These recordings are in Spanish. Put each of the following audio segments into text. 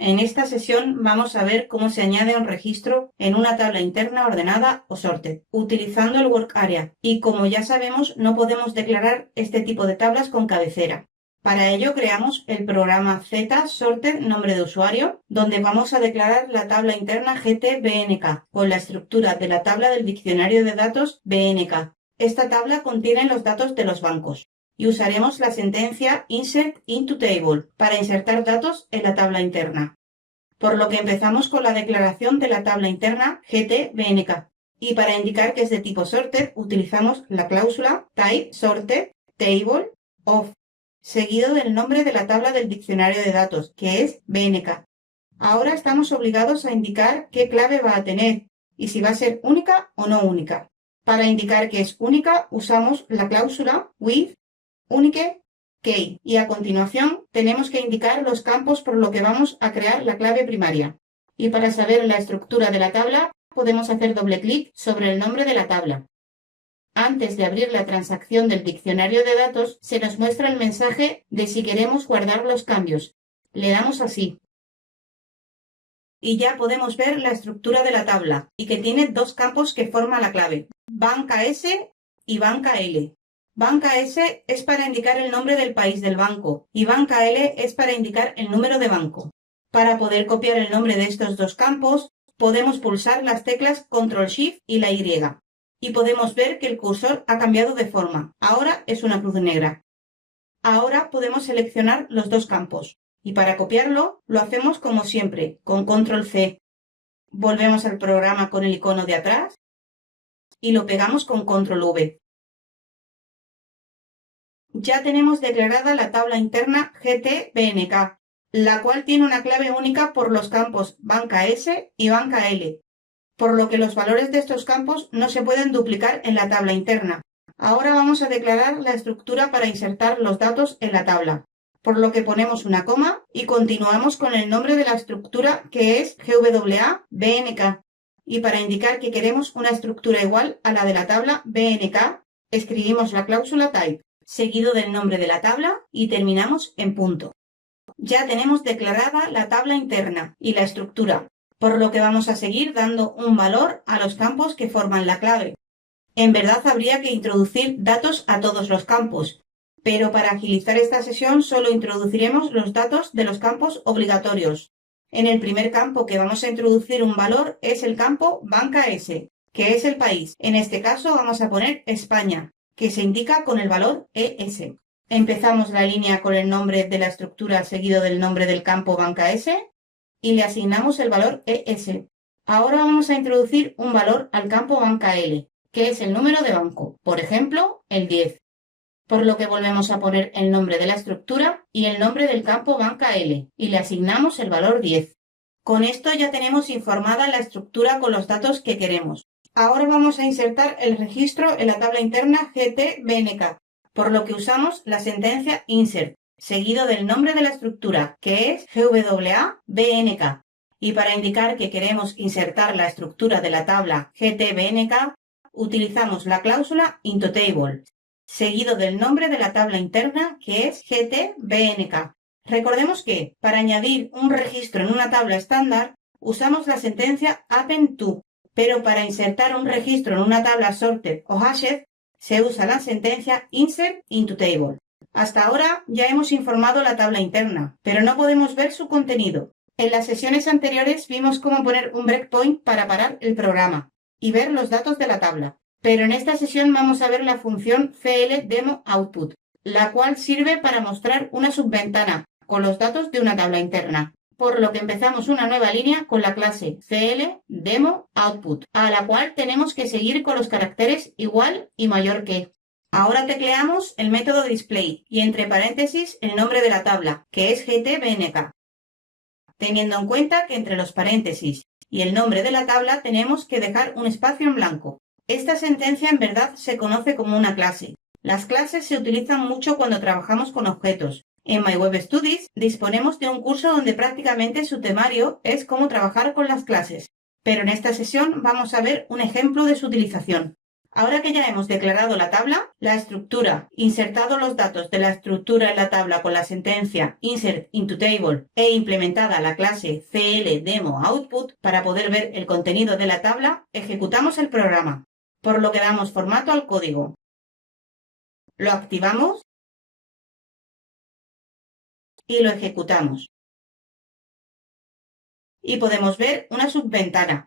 En esta sesión vamos a ver cómo se añade un registro en una tabla interna ordenada o sorted, utilizando el Work Area. Y como ya sabemos, no podemos declarar este tipo de tablas con cabecera. Para ello creamos el programa Z-Sorted nombre de usuario, donde vamos a declarar la tabla interna GT-BNK con la estructura de la tabla del diccionario de datos BNK. Esta tabla contiene los datos de los bancos y usaremos la sentencia Insert into Table para insertar datos en la tabla interna. Por lo que empezamos con la declaración de la tabla interna GT-BNK. Y para indicar que es de tipo sorted, utilizamos la cláusula type sorted table of, seguido del nombre de la tabla del diccionario de datos, que es BNK. Ahora estamos obligados a indicar qué clave va a tener y si va a ser única o no única. Para indicar que es única, usamos la cláusula with unique key y a continuación tenemos que indicar los campos por lo que vamos a crear la clave primaria. Y para saber la estructura de la tabla, podemos hacer doble clic sobre el nombre de la tabla. Antes de abrir la transacción del diccionario de datos, se nos muestra el mensaje de si queremos guardar los cambios. Le damos así. Y ya podemos ver la estructura de la tabla y que tiene dos campos que forman la clave, banca S y banca L. Banca S es para indicar el nombre del país del banco y banca L es para indicar el número de banco. Para poder copiar el nombre de estos dos campos, podemos pulsar las teclas Ctrl-Shift y la Y. Y podemos ver que el cursor ha cambiado de forma. Ahora es una cruz negra. Ahora podemos seleccionar los dos campos. Y para copiarlo, lo hacemos como siempre, con Ctrl-C. Volvemos al programa con el icono de atrás y lo pegamos con Ctrl-V. Ya tenemos declarada la tabla interna GT-BNK, la cual tiene una clave única por los campos banca S y banca L, por lo que los valores de estos campos no se pueden duplicar en la tabla interna. Ahora vamos a declarar la estructura para insertar los datos en la tabla, por lo que ponemos una coma y continuamos con el nombre de la estructura que es GWA-BNK. Y para indicar que queremos una estructura igual a la de la tabla BNK, escribimos la cláusula type, seguido del nombre de la tabla y terminamos en punto. Ya tenemos declarada la tabla interna y la estructura, por lo que vamos a seguir dando un valor a los campos que forman la clave. En verdad habría que introducir datos a todos los campos, pero para agilizar esta sesión solo introduciremos los datos de los campos obligatorios. En el primer campo que vamos a introducir un valor es el campo banca S, que es el país. En este caso vamos a poner España, que se indica con el valor ES. Empezamos la línea con el nombre de la estructura seguido del nombre del campo banca S y le asignamos el valor ES. Ahora vamos a introducir un valor al campo banca L, que es el número de banco, por ejemplo, el 10. Por lo que volvemos a poner el nombre de la estructura y el nombre del campo banca L y le asignamos el valor 10. Con esto ya tenemos informada la estructura con los datos que queremos. Ahora vamos a insertar el registro en la tabla interna GT-BNK, por lo que usamos la sentencia insert, seguido del nombre de la estructura, que es GWA-BNK. Y para indicar que queremos insertar la estructura de la tabla GT-BNK, utilizamos la cláusula into table, seguido del nombre de la tabla interna, que es GT-BNK. Recordemos que, para añadir un registro en una tabla estándar, usamos la sentencia append to, pero para insertar un registro en una tabla sorted o hashed, se usa la sentencia insert into table. Hasta ahora ya hemos informado la tabla interna, pero no podemos ver su contenido. En las sesiones anteriores vimos cómo poner un breakpoint para parar el programa y ver los datos de la tabla. Pero en esta sesión vamos a ver la función cldemo_output, la cual sirve para mostrar una subventana con los datos de una tabla interna. Por lo que empezamos una nueva línea con la clase cldemo_output, a la cual tenemos que seguir con los caracteres igual y mayor que. Ahora tecleamos el método display y entre paréntesis el nombre de la tabla, que es GT-BNK. Teniendo en cuenta que entre los paréntesis y el nombre de la tabla tenemos que dejar un espacio en blanco. Esta sentencia en verdad se conoce como una clase. Las clases se utilizan mucho cuando trabajamos con objetos. En My Web Studies disponemos de un curso donde prácticamente su temario es cómo trabajar con las clases, pero en esta sesión vamos a ver un ejemplo de su utilización. Ahora que ya hemos declarado la tabla, la estructura, insertado los datos de la estructura en la tabla con la sentencia insert into table e implementada la clase cl_demo_output para poder ver el contenido de la tabla, ejecutamos el programa, por lo que damos formato al código. Lo activamos y lo ejecutamos. Y podemos ver una subventana,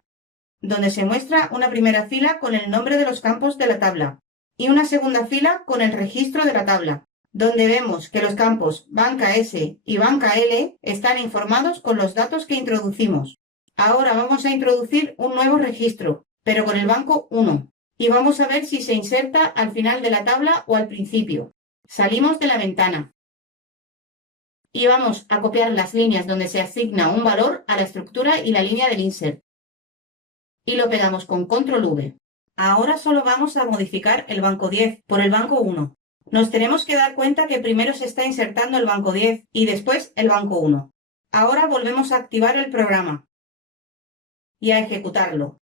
donde se muestra una primera fila con el nombre de los campos de la tabla y una segunda fila con el registro de la tabla, donde vemos que los campos banca S y banca L están informados con los datos que introducimos. Ahora vamos a introducir un nuevo registro, pero con el banco 1, y vamos a ver si se inserta al final de la tabla o al principio. Salimos de la ventana y vamos a copiar las líneas donde se asigna un valor a la estructura y la línea del insert. Y lo pegamos con control V. Ahora solo vamos a modificar el banco 10 por el banco 1. Nos tenemos que dar cuenta que primero se está insertando el banco 10 y después el banco 1. Ahora volvemos a activar el programa y a ejecutarlo.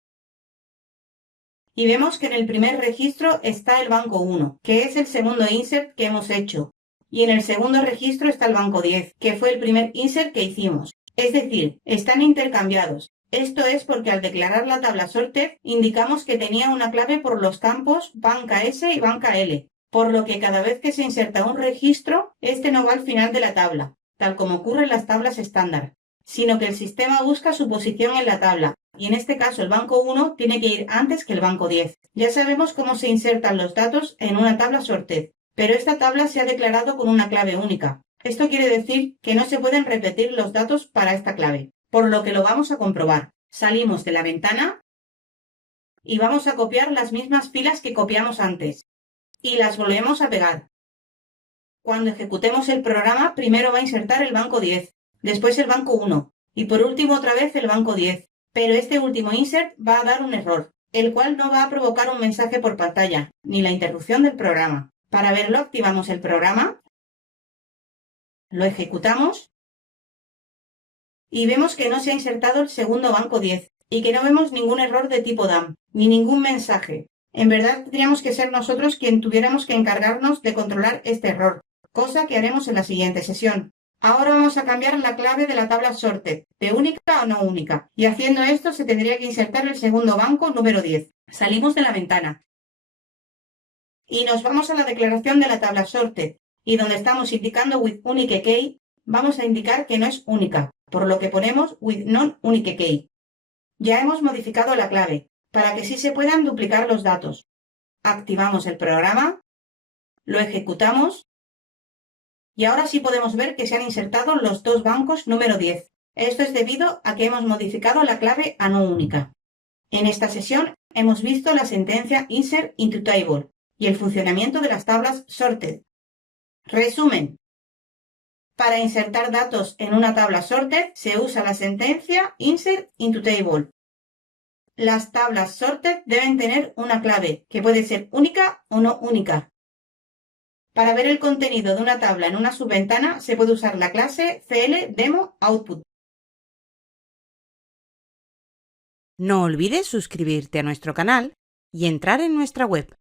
Y vemos que en el primer registro está el banco 1, que es el segundo insert que hemos hecho. Y en el segundo registro está el banco 10, que fue el primer insert que hicimos. Es decir, están intercambiados. Esto es porque al declarar la tabla sorted indicamos que tenía una clave por los campos banca S y banca L, por lo que cada vez que se inserta un registro, este no va al final de la tabla, tal como ocurre en las tablas estándar, sino que el sistema busca su posición en la tabla, y en este caso el banco 1 tiene que ir antes que el banco 10. Ya sabemos cómo se insertan los datos en una tabla sorted, pero esta tabla se ha declarado con una clave única. Esto quiere decir que no se pueden repetir los datos para esta clave, por lo que lo vamos a comprobar. Salimos de la ventana y vamos a copiar las mismas filas que copiamos antes y las volvemos a pegar. Cuando ejecutemos el programa, primero va a insertar el banco 10, después el banco 1 y por último otra vez el banco 10. Pero este último insert va a dar un error, el cual no va a provocar un mensaje por pantalla, ni la interrupción del programa. Para verlo, activamos el programa, lo ejecutamos y vemos que no se ha insertado el segundo banco 10 y que no vemos ningún error de tipo DAM, ni ningún mensaje. En verdad tendríamos que ser nosotros quien tuviéramos que encargarnos de controlar este error, cosa que haremos en la siguiente sesión. Ahora vamos a cambiar la clave de la tabla sorted, de única a no única, y haciendo esto se tendría que insertar el segundo banco número 10. Salimos de la ventana y nos vamos a la declaración de la tabla sorted, y donde estamos indicando with unique key, vamos a indicar que no es única, por lo que ponemos with non-unique key. Ya hemos modificado la clave, para que sí se puedan duplicar los datos. Activamos el programa, lo ejecutamos, y ahora sí podemos ver que se han insertado los dos bancos número 10. Esto es debido a que hemos modificado la clave a no única. En esta sesión hemos visto la sentencia insert into table y el funcionamiento de las tablas sorted. Resumen. Para insertar datos en una tabla sorted se usa la sentencia insert into table. Las tablas sorted deben tener una clave, que puede ser única o no única. Para ver el contenido de una tabla en una subventana se puede usar la clase cl_demo_output. No olvides suscribirte a nuestro canal y entrar en nuestra web